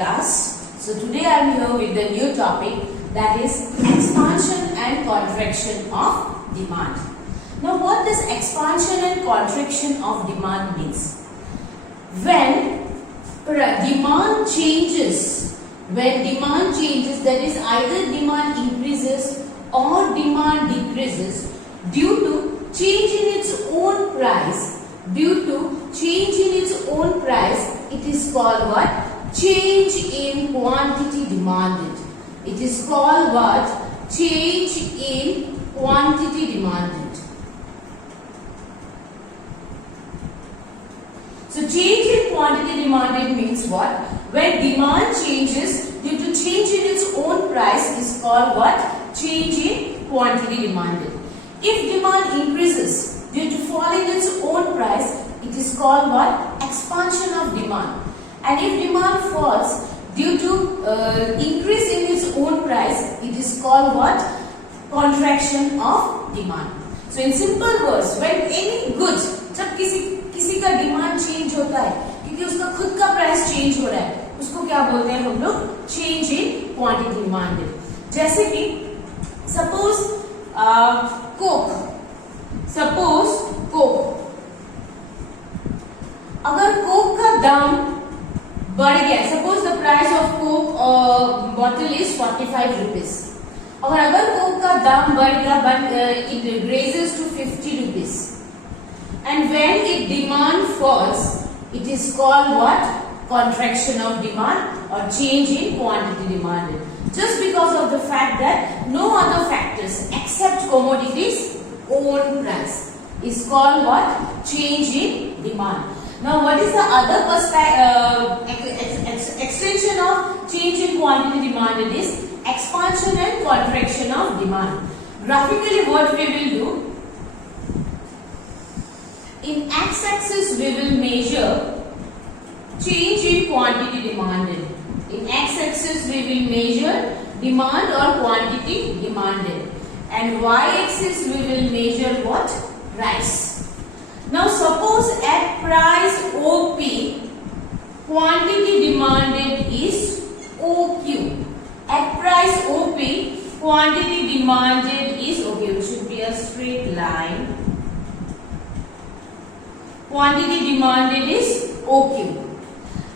class. So today I am here with the new topic, that is expansion and contraction of demand. Now what does expansion and contraction of demand means? When demand changes, that is either demand increases or demand decreases due to change in its own price. It is called what? Change in quantity demanded. It is called what? Change in quantity demanded. So change in quantity demanded means what? When demand changes due to change in its own price is called what? Change in quantity demanded. If demand increases due to fall in its own price, it is called what? Expansion of demand. And if demand falls due to increase in its own price, it is called what? Contraction of demand. So in simple words, when any goods, जब किसी का demand change होता है क्योंकि उसका खुद का price change हो रहा है, उसको क्या बोलते हैं हम लोग? Change in quantity demanded. जैसे कि सपोज कोक, अगर कोक का दाम बढ़ गया, suppose the price of Coke bottle is 45 rupees, और अगर कोक का दाम बढ़ गया, it raises to 50 rupees, and when its demand falls, it is called what? Contraction of demand or change in quantity demanded. Just because of the fact that no other factors except commodities own price is called what? Change in demand. Now what is the other extension of change in quantity demanded is expansion and contraction of demand. Graphically what we will do, in x-axis we will measure change in quantity demanded. In x-axis we will measure demand or quantity demanded, and y-axis we will measure what? Price. Now suppose at price OP, quantity demanded is OQ. At price OP, quantity demanded is OQ. It should be a straight line. Quantity demanded is OQ.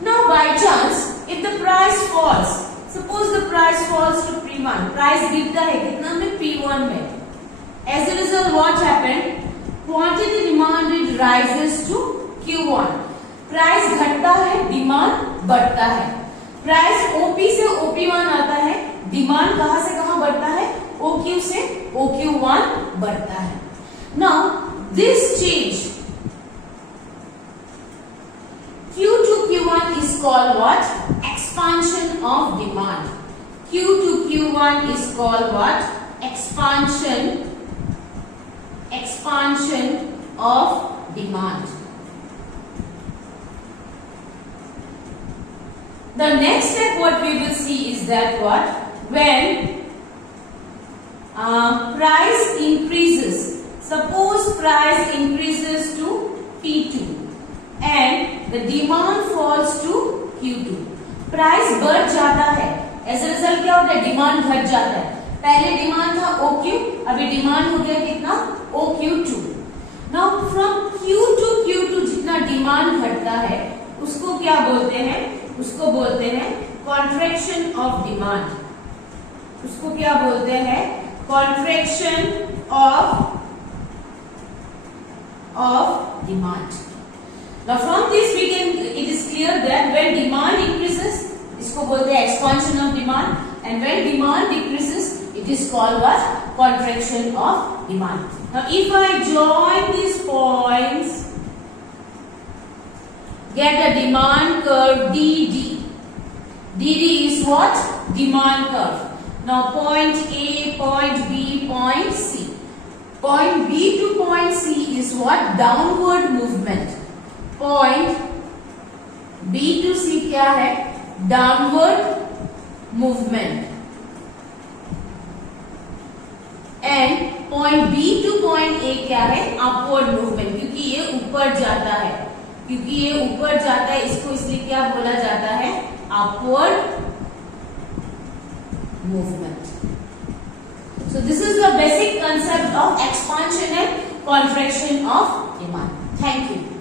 Now by chance, if the price falls, suppose the price falls to P1, price गिरता है कितना में? P1 में. As a result, what happened? Quantity demanded rises to Q1. Price घटता है, demand बढ़ता है. Price OP से OP1 आता है, डिमांड कहां से कहां बढ़ता है? OQ से OQ1 बढ़ता है. Now this change Q to Q1 is called what? Expansion of demand. Q to Q1 is called what? Expansion of demand. The next step what we will see is that what? When price increases, suppose price increases to P2 and the demand falls to Q2. Price बढ़ जाता है, as a result क्या होता है? Demand घट जाता है. पहले डिमांड था OQ, अभी डिमांड हो गया कितना? OQ2. Now from Q to Q2 जितना डिमांड घटता है उसको क्या बोलते हैं? उसको बोलते हैं कॉन्ट्रैक्शन ऑफ डिमांड. उसको क्या बोलते हैं? Contraction of demand. Now from this we can, it is clear that when demand increases, इसको बोलते हैं expansion of demand, and when demand decreases, it is called what? Contraction of demand. Now if I join these points, get a demand curve DD. DD is what? Demand curve. Now point A, point B, point C. Point B to point C is what? Downward movement. Point B to C क्या है? Downward movement. And point B to point A क्या है? Upward movement. क्योंकि ये ऊपर जाता है, इसको इसलिए क्या बोला जाता है? upward movement. So this is the basic concept of expansion and contraction of demand. Thank you.